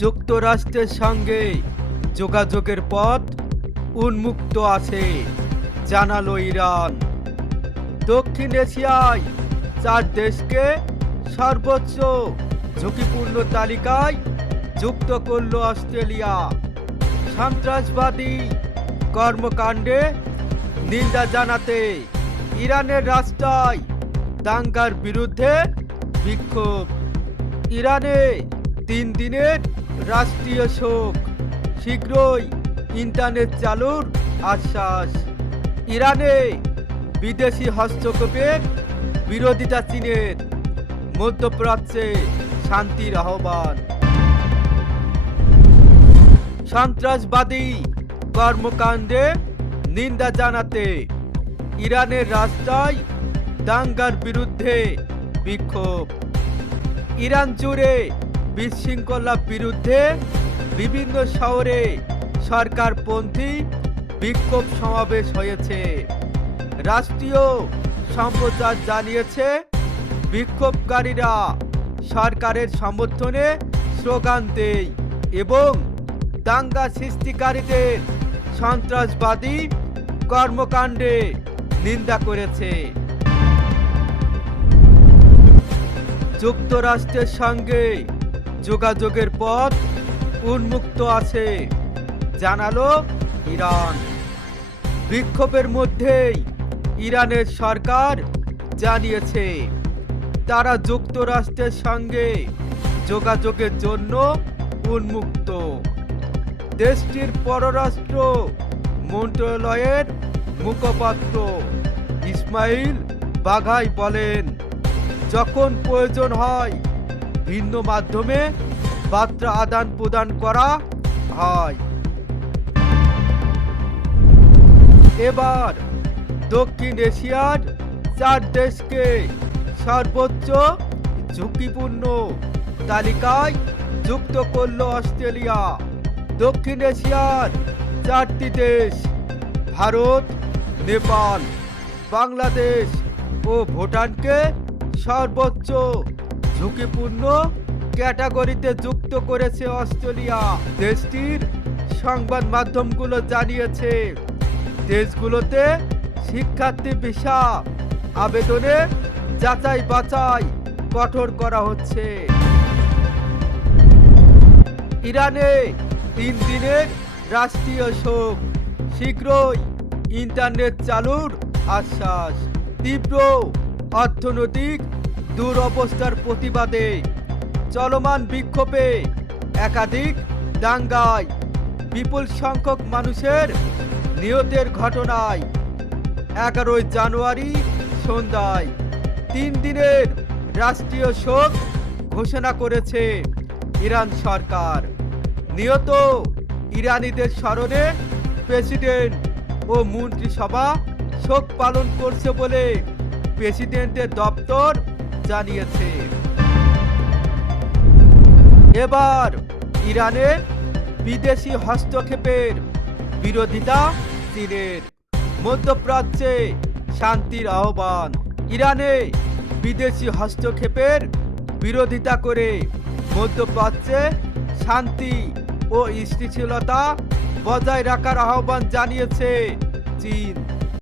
যুক্তরাষ্ট্রের সঙ্গে যোগাযোগের পথ উন্মুক্ত আছে, জানালো ইরান। দক্ষিণ এশিয়ায় চার দেশকে সর্বোচ্চ ঝুঁকিপূর্ণ তালিকায় যুক্ত করল অস্ট্রেলিয়া। সন্ত্রাসবাদী কর্মকাণ্ডে নিন্দা জানাতে ইরানের রাস্তায় দাঙ্গার বিরুদ্ধে বিক্ষোভ। ইরানে তিন দিনের রাষ্ট্রীয় শোক। শীঘ্রই ইন্টারনেট চালুর আশ্বাস। ইরানে বিদেশি হস্তক্ষেপের বিরোধিতা চীনের। মধ্যপ্রাচ্যে শান্তির আহ্বান। সন্ত্রাসবাদী কর্মকাণ্ডে নিন্দা জানাতে ইরানের রাস্তায় দাঙ্গার বিরুদ্ধে বিক্ষোভ। ইরান জুড়ে বিশৃঙ্খলার বিরুদ্ধে বিভিন্ন শহরে সরকারপন্থী বিক্ষোভ সমাবেশ হয়েছে। রাষ্ট্রীয় সম্প্রচার জানিয়েছে, বিক্ষোভকারীরা সরকারের সমর্থনে স্লোগান দেয় এবং দাঙ্গা সৃষ্টিকারীদের সন্ত্রাসবাদী কর্মকাণ্ডে নিন্দা করেছে। যুক্তরাষ্ট্রের সঙ্গে যোগাযোগের পথ উন্মুক্ত আছে। জানালো ইরান। বিক্ষোভের মধ্যেই ইরানের সরকার জানিয়েছে, তারা যুক্তরাষ্ট্রের সঙ্গে যোগাযোগের জন্য উন্মুক্ত। দেশটির পররাষ্ট্র মন্ত্রণালয়ের মুখপাত্র ইসমাইল বাঘাই বলেন, যখন প্রয়োজন হয় ভিন্ন মাধ্যমে বার্তা আদান প্রদান করা হয়। এবার দক্ষিণ এশিয়ার চার দেশকে সর্বোচ্চ ঝুঁকিপূর্ণ তালিকায় যুক্ত করল অস্ট্রেলিয়া। দক্ষিণ এশিয়ার চারটি দেশ, ভারত, নেপাল, বাংলাদেশ ও ভুটানকে সর্বোচ্চ ঝুঁকিপূর্ণ ক্যাটাগরিতে যুক্ত করেছে অস্ট্রেলিয়া। দেশটির সংবাদ মাধ্যমগুলো জানিয়েছে, দেশগুলোতে শিক্ষার্থী ভিসা আবেদনে যাচাই বাছাই কঠোর করা হচ্ছে। ইরানে তিন দিনের রাষ্ট্রীয় শোক, শীঘ্রই ইন্টারনেট চালুর আশ্বাস। তীব্র অর্থনৈতিক দুরবস্থার প্রতিবাদে চলমান বিক্ষোভে একাধিক দাঙ্গায় বিপুল সংখ্যক মানুষের নিহতের ঘটনায় এগারোই জানুয়ারি সন্ধ্যায় তিন দিনের রাষ্ট্রীয় শোক ঘোষণা করেছে ইরান সরকার। নিহত ইরানিদের স্মরণে প্রেসিডেন্ট ও মন্ত্রিসভা শোক পালন করছে বলে প্রেসিডেন্টের দপ্তর জানিয়েছে। এবার ইরানের বিদেশি হস্তক্ষেপের বিরোধিতা চীনের। মধ্যপ্রাচ্যে শান্তির আহ্বান। ইরানে বিদেশি হস্তক্ষেপের বিরোধিতা করে মধ্যপ্রাচ্যে শান্তি ও স্থিতিশীলতা বজায় রাখার আহ্বান জানিয়েছে চীন।